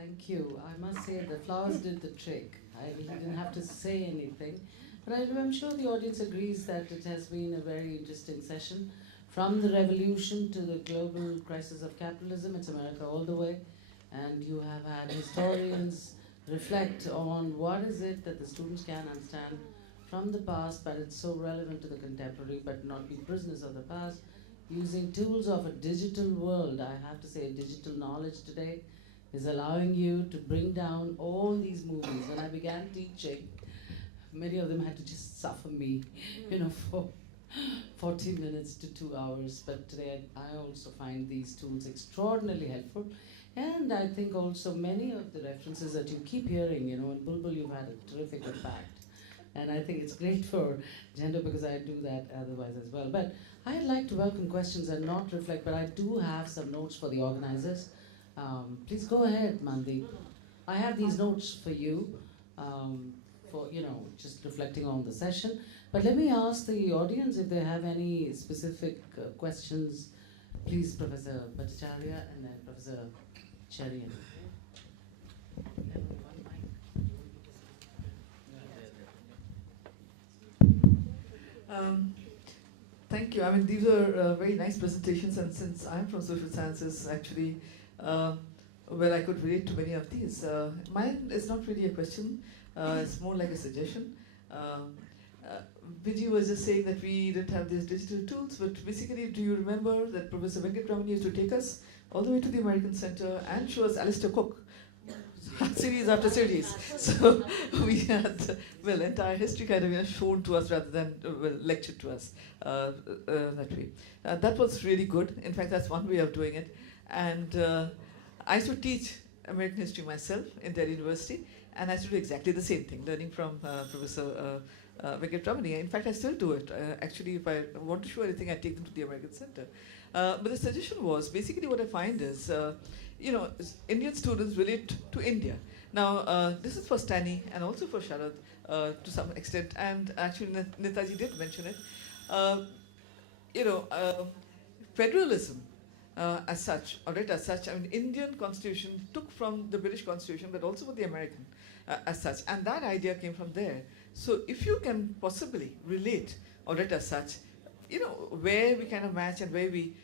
Thank you. I must say the flowers did the trick. I really didn't have to say anything. But I'm sure the audience agrees that it has been a very interesting session. From the revolution to the global crisis of capitalism, it's America all the way. And you have had historians reflect on what is it that the students can understand from the past, but it's so relevant to the contemporary, but not be prisoners of the past, using tools of a digital world. I have to say, digital knowledge today is allowing you to bring down all these movies. When I began teaching, many of them had to just suffer me, for 40 minutes to 2 hours. But today I also find these tools extraordinarily helpful. And I think also many of the references that you keep hearing, in Bulbul you've had a terrific impact. And I think it's great for gender because I do that otherwise as well. But I'd like to welcome questions and not reflect, but I do have some notes for the organizers. Please go ahead, Mandeep. I have these notes for you, for just reflecting on the session. But let me ask the audience if they have any specific questions. Please, Professor Bhattacharya and then Professor Cherian. Thank you. I mean, these are very nice presentations, and since I'm from social sciences, actually, I could relate to many of these. Mine is not really a question, it's more like a suggestion. Vijay was just saying that we didn't have these digital tools, but basically, do you remember that Professor Venkatramani used to take us all the way to the American Center and show us Alistair Cook? Series after series. So we had, entire history kind of shown to us rather than lectured to us that way. That was really good. In fact, that's one way of doing it. And I used to teach American history myself in Delhi University, and I used to do exactly the same thing, learning from Professor Venkatramani. In fact, I still do it. Actually, if I want to show anything, I take them to the American Center. But the suggestion was, basically what I find is, Indian students relate to India. Now, this is for Stani and also for Sharad to some extent, and actually Netaji did mention it. Federalism as such, I mean, Indian constitution took from the British constitution, but also with the American as such, and that idea came from there. So if you can possibly relate, as such, where we kind of match and where we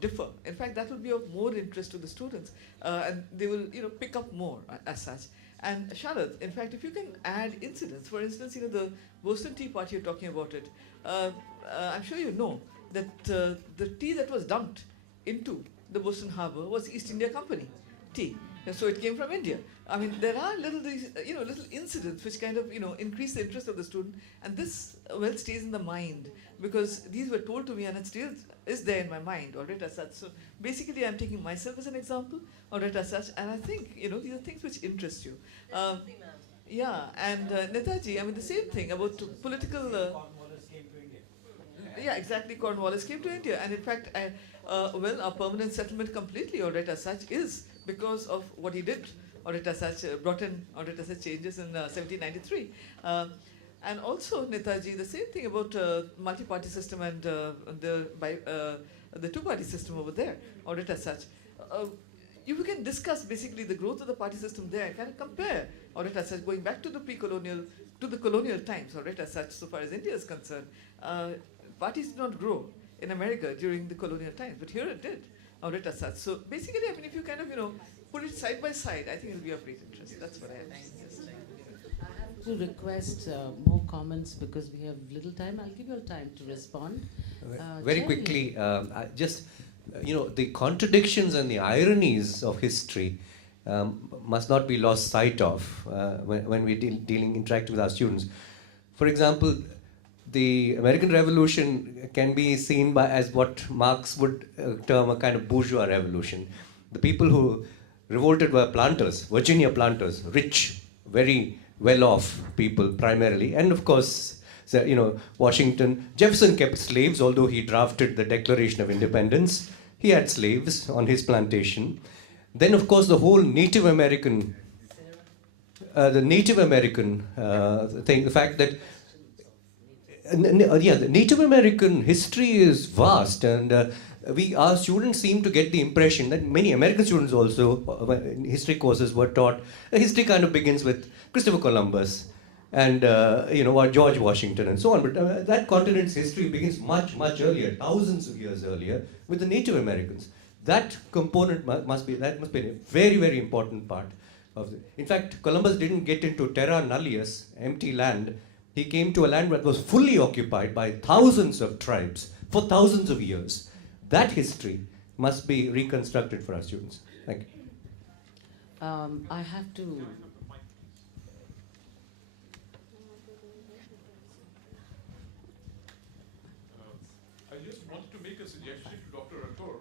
differ. In fact, that will be of more interest to the students, and they will, pick up more as such. And Sharad, in fact, if you can add incidents, for instance, the Boston Tea Party, you're talking about it. I'm sure you know that the tea that was dumped into the Boston Harbor was East India Company tea. And so it came from India. I mean, there are little incidents which kind of, increase the interest of the student, and this stays in the mind because these were told to me, and it still is there in my mind, as such. So basically, I'm taking myself as an example, as such, and I think, these are things which interest you. Yeah, and Netaji, I mean, the same thing about political. Cornwallis came to India. Yeah, exactly. Cornwallis came to India, and in fact, our permanent settlement completely, as such, is because of what he did, as such, brought in, as such, changes in 1793. And also, Netaji, the same thing about multi-party system and the two-party system over there, as such. You can discuss basically the growth of the party system there and kind of compare, as such, going back to the pre-colonial, to the colonial times, as such, so far as India is concerned. Parties did not grow in America during the colonial times, but here it did, as such. So basically, I mean, if you kind of, put it side by side, I think it will be of great interest. That's what I have to suggest. I have to request more comments because we have little time. I'll give you time to respond. Very Cherry. quickly, the contradictions and the ironies of history must not be lost sight of when we're interacting with our students. For example, the American Revolution can be seen as what Marx would term a kind of bourgeois revolution. The people who revolted were planters, Virginia planters, rich, very well-off people primarily, and of course, Washington. Jefferson kept slaves, although he drafted the Declaration of Independence. He had slaves on his plantation. Then, of course, the whole Native American, thing, the fact that the Native American history is vast, and our students seem to get the impression that many American students also, in history courses, were taught history kind of begins with Christopher Columbus and George Washington and so on. But that continent's history begins much, much earlier, thousands of years earlier, with the Native Americans. That component must be a very, very important part of it. In fact, Columbus didn't get into terra nullius, empty land. He came to a land that was fully occupied by thousands of tribes for thousands of years. That history must be reconstructed for our students. Thank you. I have to. I just wanted to make a suggestion to Dr. Rathore.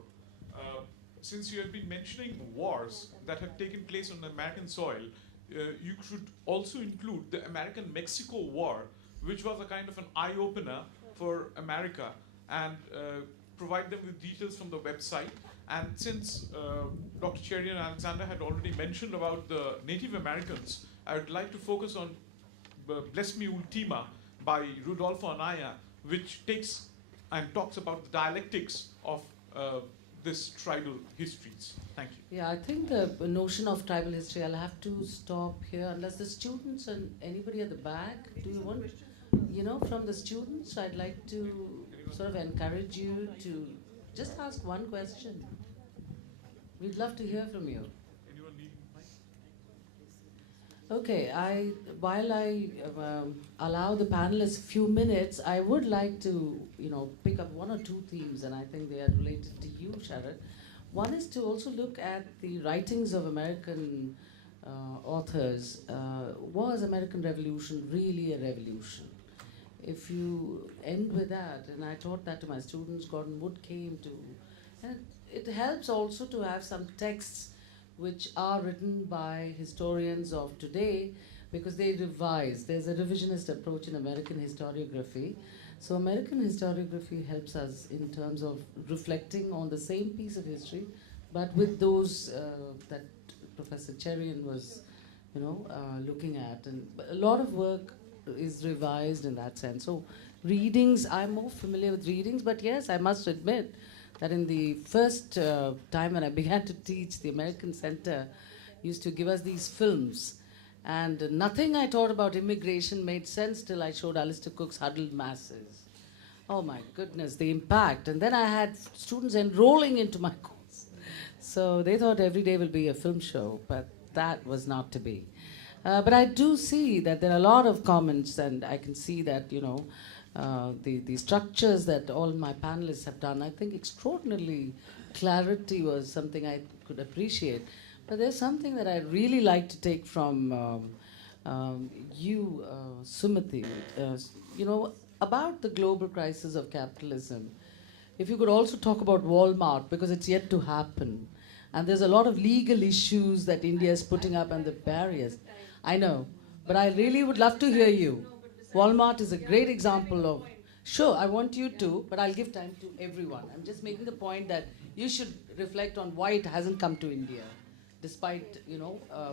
Since you have been mentioning wars that have taken place on American soil, you should also include the American-Mexico War, which was a kind of an eye-opener for America, and provide them with details from the website. And since Dr. Cherry and Alexander had already mentioned about the Native Americans, I would like to focus on Bless Me Ultima by Rudolfo Anaya, which takes and talks about the dialectics of this tribal histories. Thank you. Yeah, I think the notion of tribal history, I'll have to stop here unless the students and anybody at the back, do you want, from the students, I'd like to sort of encourage you to just ask one question. We'd love to hear from you. Anyone need mic? Okay, while I allow the panelists a few minutes, I would like to, pick up one or two themes, and I think they are related to you, Sharad. One is to also look at the writings of American authors. Was American Revolution really a revolution? If you end with that, and I taught that to my students, Gordon Wood came to, and it helps also to have some texts which are written by historians of today, because they revise. There's a revisionist approach in American historiography. So American historiography helps us in terms of reflecting on the same piece of history, but with those that Professor Cherian was, looking at. And a lot of work is revised in that sense. So readings, I'm more familiar with readings, but yes, I must admit that in the first time when I began to teach, the American Center used to give us these films, and nothing I taught about immigration made sense till I showed Alistair Cook's Huddled Masses. Oh my goodness, the impact. And then I had students enrolling into my course. So they thought every day will be a film show, but that was not to be. But I do see that there are a lot of comments, and I can see that, the structures that all my panelists have done, I think extraordinarily clarity was something I could appreciate. But there's something that I'd really like to take from you, Sumati, about the global crisis of capitalism. If you could also talk about Walmart, because it's yet to happen. And there's a lot of legal issues that India is putting up and the barriers. I know, but I really would love to hear you. Walmart is a great example of, sure, I want you to, but I'll give time to everyone. I'm just making the point that you should reflect on why it hasn't come to India, despite,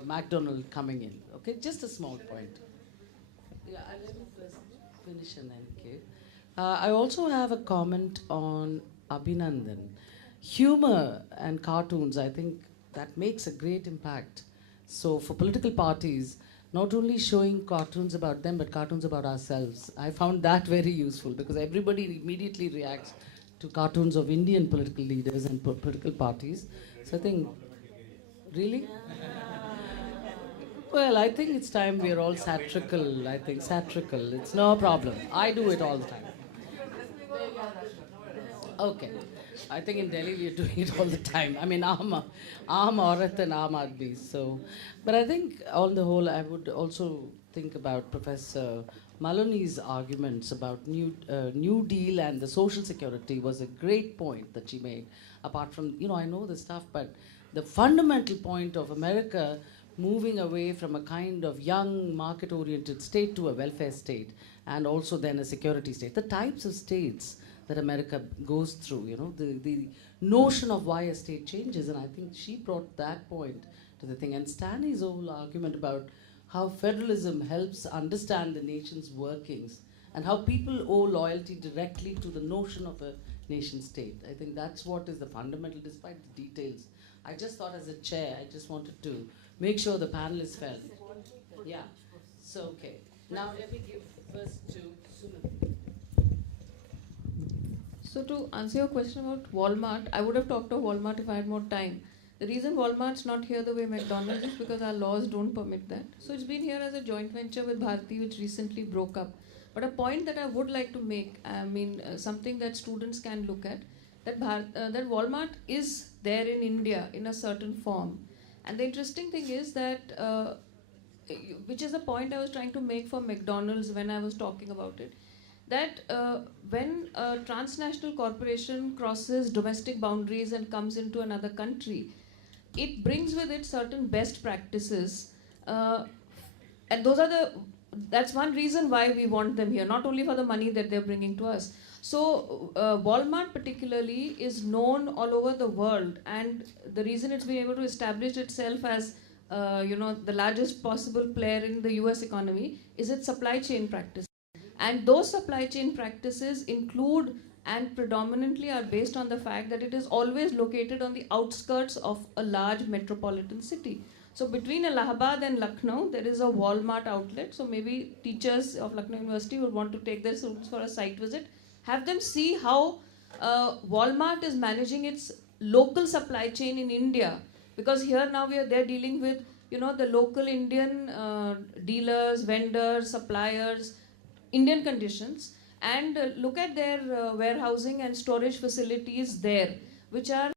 McDonald's coming in. Okay, just a small point. Yeah, I'll let you first finish and then give. I also have a comment on Abhinandan. Humor and cartoons, I think that makes a great impact. So for political parties, not only showing cartoons about them, but cartoons about ourselves. I found that very useful, because everybody immediately reacts to cartoons of Indian political leaders and political parties. So I think, really? Well, I think it's time we are all satirical. I think satirical, it's no problem. I do it all the time. Okay. I think in Delhi we are doing it all the time. I mean, aam aurat and aam aadmi. So, but I think on the whole, I would also think about Professor Maloney's arguments about New Deal and the social security was a great point that she made. Apart from, I know the stuff, but the fundamental point of America moving away from a kind of young market-oriented state to a welfare state, and also then a security state. The types of states that America goes through, the notion of why a state changes, and I think she brought that point to the thing. And Stanley's whole argument about how federalism helps understand the nation's workings and how people owe loyalty directly to the notion of a nation state. I think that's what is the fundamental, despite the details. I just thought as a chair, I just wanted to make sure the panelists felt. Yeah. So, okay. Now let me give first to Suman. So to answer your question about Walmart, I would have talked of Walmart if I had more time. The reason Walmart's not here the way McDonald's is because our laws don't permit that. So it's been here as a joint venture with Bharti, which recently broke up. But a point that I would like to make, something that students can look at, that Walmart is there in India in a certain form. And the interesting thing is that, which is the point I was trying to make for McDonald's when I was talking about it, that when a transnational corporation crosses domestic boundaries and comes into another country, it brings with it certain best practices, and that's one reason why we want them here, not only for the money that they're bringing to us. So Walmart particularly is known all over the world, and the reason it's been able to establish itself as the largest possible player in the US economy is its supply chain practice. And those supply chain practices include and predominantly are based on the fact that it is always located on the outskirts of a large metropolitan city. So between Allahabad and Lucknow, there is a Walmart outlet. So maybe teachers of Lucknow University would want to take their students for a site visit, have them see how Walmart is managing its local supply chain in India. Because here now they're dealing with the local Indian dealers, vendors, suppliers, Indian conditions, and look at their warehousing and storage facilities there, which are